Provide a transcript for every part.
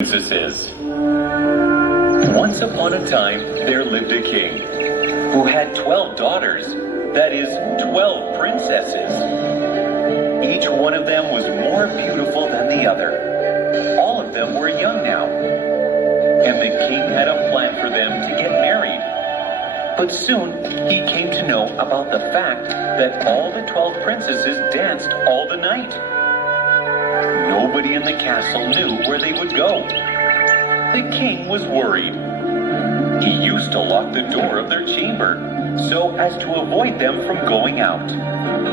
Princesses. Once upon a time, there lived a king who had 12 daughters, that is, 12 princesses. Each one of them was more beautiful than the other. All of them were young now, and the king had a plan for them to get married. But soon, he came to know about the fact that all the 12 princesses danced all the night. Nobody in the castle knew where they would go. The king was worried. He used to lock the door of their chamber so as to avoid them from going out.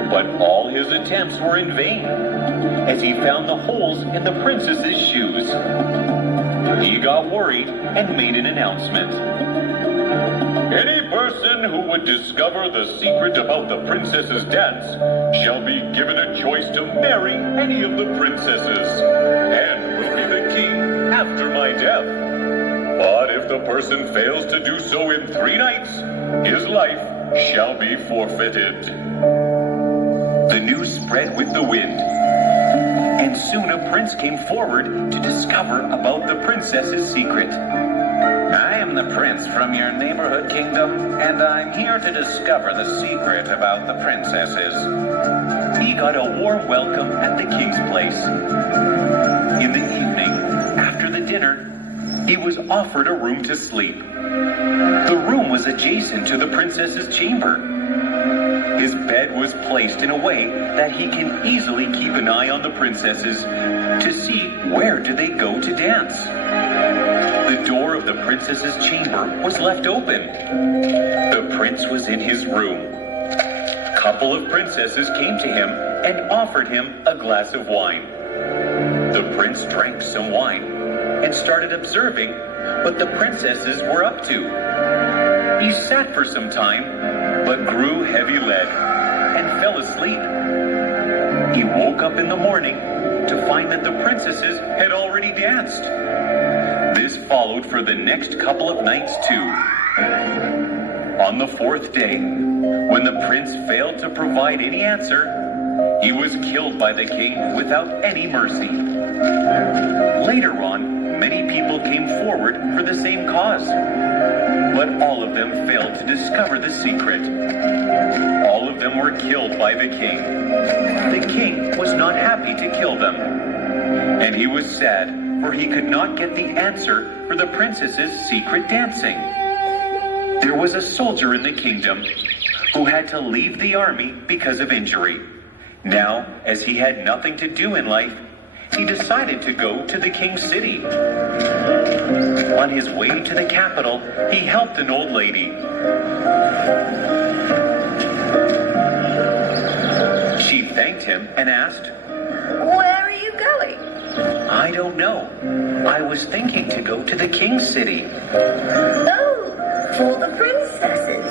But all his attempts were in vain, as he found the holes in the princesses' shoes. He got worried and made an announcement. Any person who would discover the secret about the princess's dance shall be given a choice to marry any of the princesses, and will be the king after my death. But if the person fails to do so in 3 nights, his life shall be forfeited. The news spread with the wind, and soon a prince came forward to discover about the princess's secret. I am the prince from your neighborhood kingdom, and I'm here to discover the secret about the princesses. He got a warm welcome at the king's place. In the evening, after the dinner, he was offered a room to sleep. The room was adjacent to the princess's chamber. His bed was placed in a way that he can easily keep an eye on the princesses to see where do they go to dance. The door of the princess's chamber was left open. The prince was in his room. A couple of princesses came to him and offered him a glass of wine. The prince drank some wine and started observing what the princesses were up to. He sat for some time, but grew heavy-lead and fell asleep. He woke up in the morning to find that the princesses had already danced. This followed for the next couple of nights too. On the 4th day, when the prince failed to provide any answer, he was killed by the king without any mercy. Later on, many people came forward for the same cause, but all of them failed to discover the secret. All of them were killed by the king. The king was not happy to kill them, and he was sad, for he could not get the answer for the princess's secret dancing. There was a soldier in the kingdom who had to leave the army because of injury. Now, as he had nothing to do in life, he decided to go to the king's city. On his way to the capital, he helped an old lady. She thanked him and asked, "Where are you going?" "I don't know. I was thinking to go to the king's city." "Oh, for the princesses."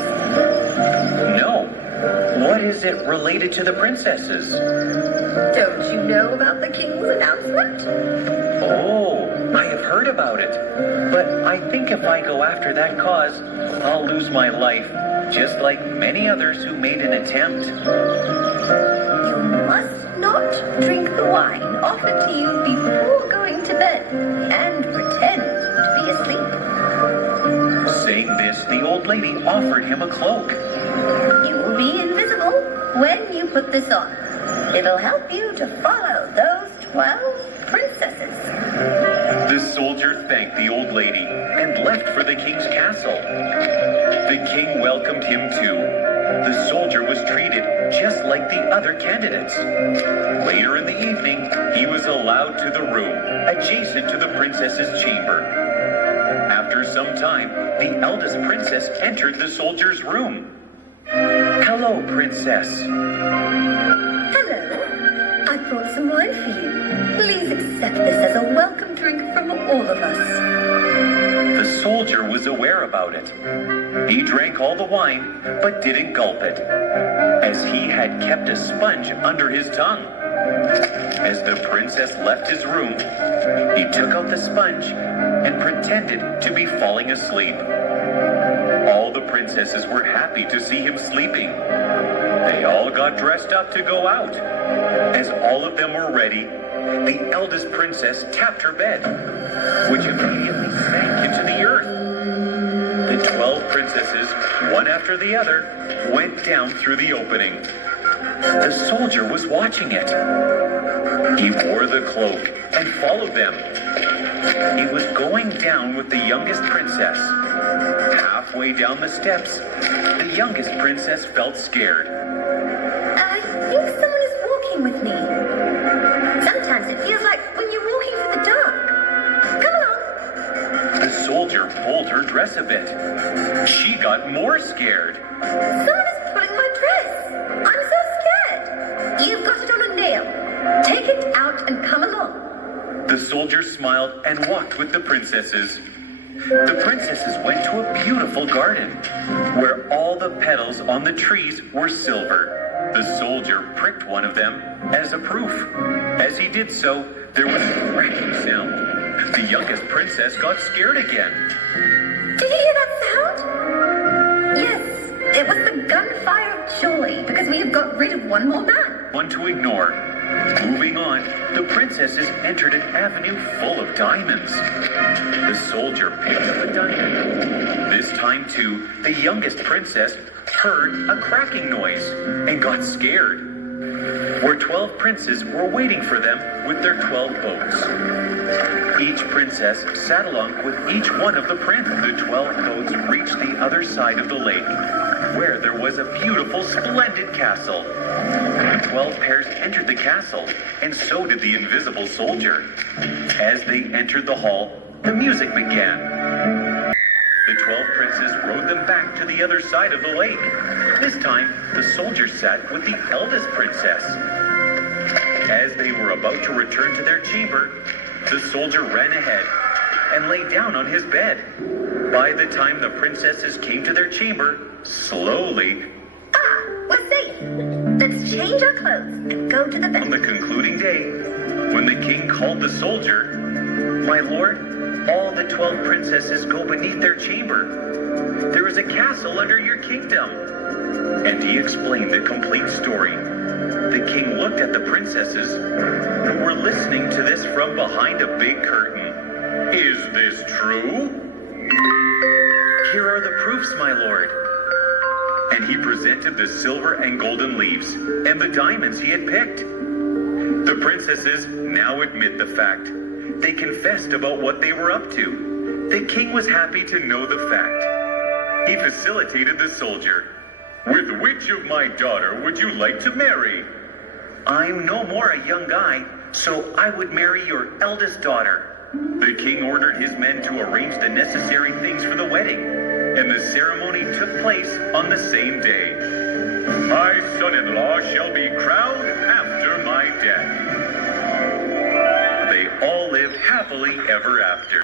"No. What is it related to the princesses?" "Don't you know about the king's announcement?" "Oh, I have heard about it. But I think if I go after that cause, I'll lose my life, just like many others who made an attempt." "You must not drink the wine offered to you before going to bed and pretend to be asleep." Saying this, the old lady offered him a cloak. "You will be invisible when you put this on. It'll help you to follow those 12 princesses." The soldier thanked the old lady and left for the king's castle. The king welcomed him too. The soldier was treated just like the other candidates. Later in the evening, he was allowed to the room adjacent to the princess's chamber. After some time, the eldest princess entered the soldier's room. "Hello, princess." "Hello. I brought some wine for you. Please accept this as a welcome drink from all of us." The soldier was aware about it. He drank all the wine, but didn't gulp it, as he had kept a sponge under his tongue. As the princess left his room, he took out the sponge and pretended to be falling asleep. All the princesses were happy to see him sleeping. They all got dressed up to go out. As all of them were ready, the eldest princess tapped her bed. which immediately sank into the earth. The 12 princesses, one after the other, went down through the opening. The soldier was watching it. He wore the cloak and followed them. He was going down with the youngest princess. Halfway down the steps, the youngest princess felt scared. I think someone is walking with me. Sometimes it feels like when you're walking through the dark. Come along. The soldier pulled her dress a bit. She got more scared. Someone is pulling my dress. I'm so scared. You've got it on a nail. Take it out and come along. The soldier smiled and walked with the princesses. The princesses went to a beautiful garden where all the petals on the trees were silver. The soldier pricked one of them as a proof. As he did so, there was a crashing sound. The youngest princess got scared again. Did you hear that sound? Yes, it was the gunfire of joy because we have got rid of one more man. One to ignore. Moving on, the princesses entered an avenue full of diamonds. The soldier picked up a diamond. This time, too, the youngest princess heard a cracking noise and got scared. Where 12 princes were waiting for them with their 12 boats. Each princess sat along with each one of the princes. The 12 boats reached the other side of the lake, where there was a beautiful, splendid castle. The 12 pairs entered the castle, and so did the invisible soldier. As they entered the hall, the music began. The 12 princes rowed them back to the other side of the lake. This time, the soldier sat with the eldest princess. As they were about to return to their chamber, the soldier ran ahead and lay down on his bed. By the time the princesses came to their chamber, slowly, We're safe. Let's change our clothes and go to the on bed. the concluding day, when the king called the soldier, "My lord, all the 12 princesses go beneath their chamber. There is a castle under your kingdom." And he explained the complete story. The king looked at the princesses, who were listening to this from behind a big curtain. "Is this true?" "Here are the proofs, my lord." And he presented the silver and golden leaves and the diamonds he had picked. The princesses now admit the fact. They confessed about what they were up to. The king was happy to know the fact. He facilitated the soldier. "With which of my daughter would you like to marry?" "I'm no more a young guy, so I would marry your eldest daughter." The king ordered his men to arrange the necessary things for the wedding, and the ceremony took place on the same day. "My son-in-law shall be crowned after my death." They all lived happily ever after.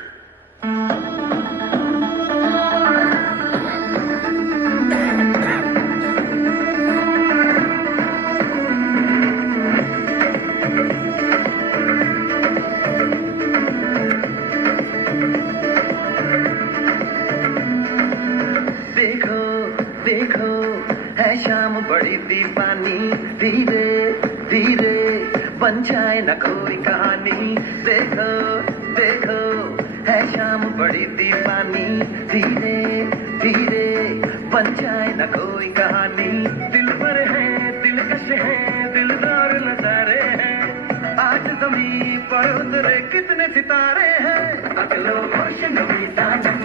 शाम बड़ी दीवानी धीरे धीरे बन जाए न कोई कहानी देखो देखो है शाम बड़ी दीवानी धीरे धीरे बन जाए न कोई कहानी दिल पर है दिलकश है दिलदार नजारे हैं आज ज़मीं पर उतरे कितने सितारे हैं अगलो खुश नबी दानम